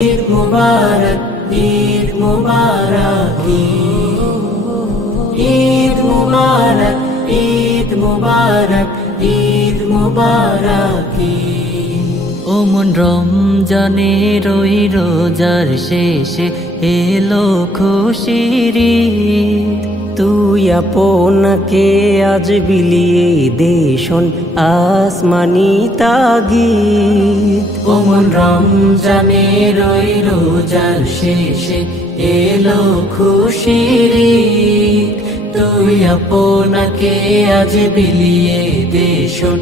ईद मुबारक, ईद मुबारक, ईद मुबारक, ईद मुबारक, ईद मुबारक। ও মন রমজানের ওই রোজার শেষে এলো খুশির ঈদ। তুই আপনাকে আজ বিলিয়ে দে শোন আসমানি তাগিদ। ও মন রমজানের ওই রোজার শেষে এলো খুশির ঈদ। তুই আপনাকে আজ বিলিয়ে দে শোন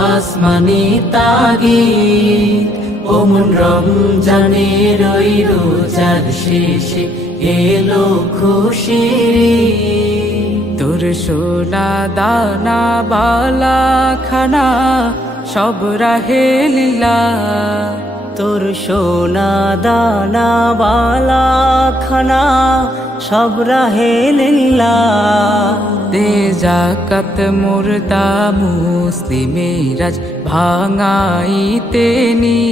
আসমানি তাগিদ। ও মন রমজানের ওই রোজার শেষে এলো খুশির ঈদ। তোর সোনা দানা বালা খানা সব রাহে লীলা, তোর সোনা দানা বালা খানা সব রাহে লীলা। দে জাকাত মুর্দা মুসলিমেরাজ ভাঙাইতে নি,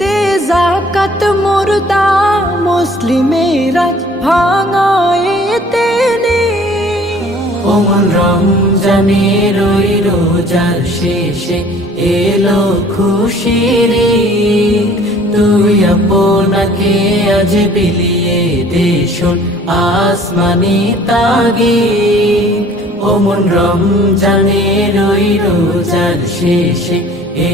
দে জাকাত মুর্দা মুসলিমেরাজ ভাঙাইতে নি। ও মন রমজানের ওই রোজার শেষে এলো খুশির ঈদ। তুই আপনাকে আজ বিলিয়ে দে শোন আসমানি তাগিদ। ও মন রমজানের ওই রোজার শেষে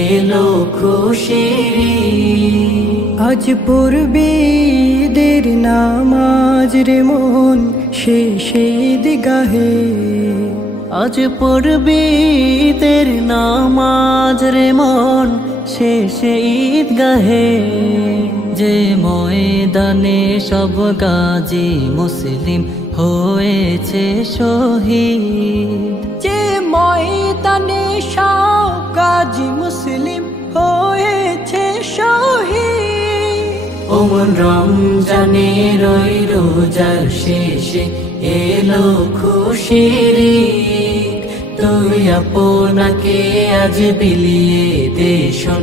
এলো খুশির ঈদ। আজ পড়বি ঈদের নামাজ রে মন শেষে ঈদগাহে, আজ পড়বি ঈদের নামাজ রে মন শেষে ঈদগাহে। যে ময়দানে সব গাজী মুসলিম হয়েছে শহীদ, যে ময়দানে সব গাজী মুসলিম হয়েছে শহীদ। ও মন রমজানের ওই রোজার শেষে এলো খুশির ঈদ। তুই আপনাকে আজ বিলিয়ে দে শোন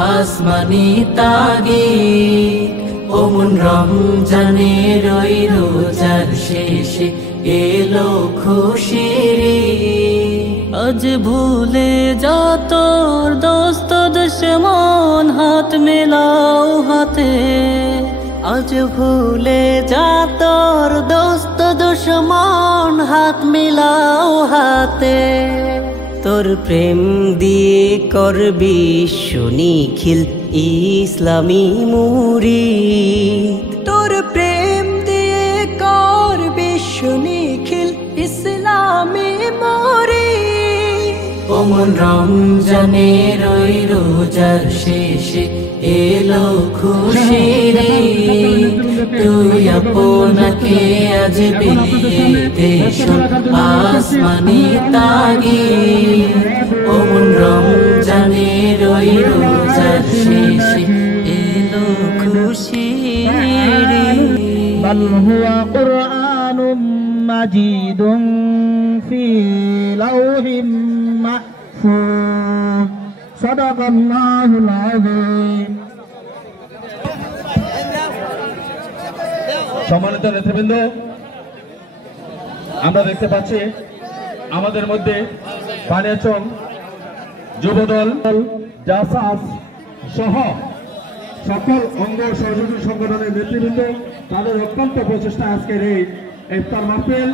আসমানি তাগিদ। ও মন রমজানের ওই রোজার শেষে এলো খুশির ঈদ। আজ ভুলে যা তোর দোস্ত দুশ্মন হাত মেলাও হাতে, আজ ভুলে যা তোর দোস্ত দুশ্মন হাত মিলাও হাতে। তোর প্রেম দিয়ে করবি নিখিল ইসলামী মুরিদ, তোর প্রেম দিয়ে করবি নিখিল ইসলামী মুরিদ। ও মন রমজানের ওই রোজার শেষে এলো খুশির ঈদ। তুই আপনাকে আজ বিলিয়ে দে শোন আসমানি তাগিদ। ও মন রমজানের ওই রোজার শেষে এলো খুশির ঈদ। বাল হুয়া কুরআনুম মাজিদুন ফি লাওহিম মাহফুজ। সাদাকাল্লাহুল আযীম। সম্মানিত নেতৃবৃন্দ, আমরা দেখতে পাচ্ছি আমাদের মধ্যে বানিয়াচং যুবদল, জাসাস সহ সকল অঙ্গ সহযোগী সংগঠনের নেতৃবৃন্দ, তাদের অত্যন্ত প্রচেষ্টা আজকের এই ইফতার মাহফিল।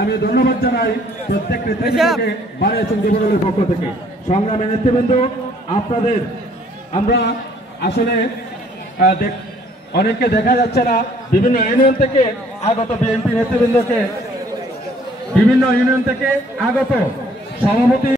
আমি ধন্যবাদ জানাই প্রত্যেক নেতৃবৃন্দকে বানিয়াচং যুবদলের পক্ষ থেকে। সংগ্রামী নেতৃবৃন্দ, আপনাদের আমরা আসলে অনেককে দেখা যাচ্ছে না, বিভিন্ন ইউনিয়ন থেকে আগত বিএনপি নেতৃবৃন্দকে, বিভিন্ন ইউনিয়ন থেকে আগত সভাপতি